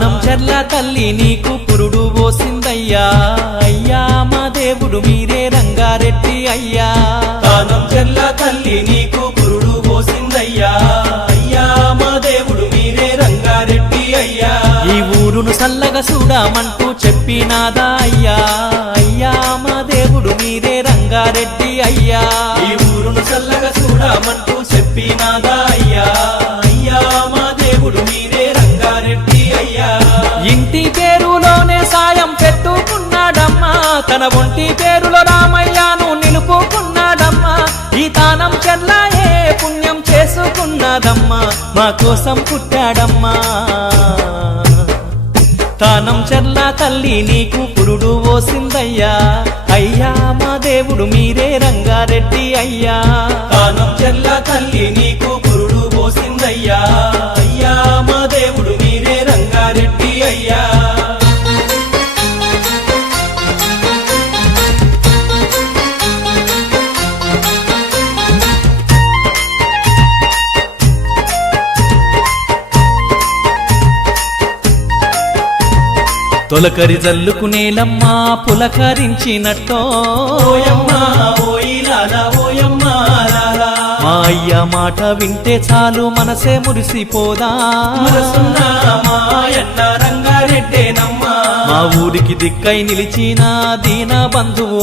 తానం చెర్ల తల్లి నీకు పురుడు పోసిందయ్యా అయ్యా మా దేవుడు మీరే రంగారెడ్డి అయ్యా తానం చెర్ల తల్లి నీకు పురుడు పోసిందయ్యా అయ్యా మా దేవుడు మీరే రంగారెడ్డి అయ్యా ఈ ఊరును సల్లగా చూడమంటూ చెప్పినాదా అయ్యా అయ్యా మా దేవుడు మీరే రంగారెడ్డి అయ్యా ఈ ఊరును చల్లగా చూడమంటూ చెప్పినాదా అయ్యా అయ్యా మా దేవుడు మీరే రంగారెడ్డి అయ్యా ఇంటి పేరులోనే సాయం పెట్టుకున్నాడమ్మా తన ఒంటి పేరులో రామయ్యను నిలుపుకున్నాడమ్మా ఈ తానం చెర్లాయే పుణ్యం చేసుకున్నదమ్మా మా కోసం పుట్టాడమ్మా తానం చెర్ల తల్లి నీకు పురుడు పోసిందయ్యా అయ్యా మా దేవుడు మీరే రంగారెడ్డి అయ్యా తానం చెర్ల తల్లి నీకు పురుడు పోసిందయ్యా అయ్యా మా దేవుడు మీరే రంగారెడ్డి అయ్యా తొలకరి జల్లుకునేలమ్మా పులకరించినట్టో ఓయమ్మా ఓయిలాలా ఓయమ్మా లాలా మా అయ్య మాట వింటే చాలు మనసే మురిసిపోదా మనసున్న మాయన్న రంగారెడ్డేనమ్మా మా ఊరికి దిక్కై నిలిచిన దీన బంధువు